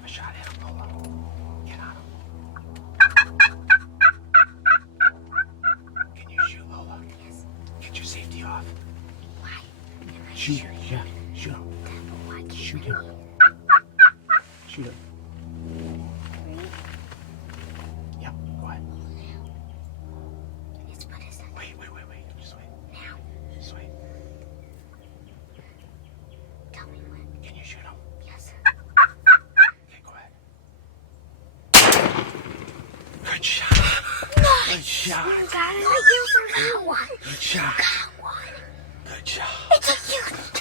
have a shot at him, Lola. Get on him. Can you shoot, Lola? Yes. Get your safety off. Why? Am I Shoot. shooting? Yeah, shoot him. Why can't Shoot I? him. Shoot him. Yep, go ahead. Let's put his hand Wait. Just wait. now. Just wait. Tell me when. Can you shoot him? Yes. Okay, go ahead. Good shot. Good shot. You got it. You forgot one. Good shot. Got one. Good job. It's a huge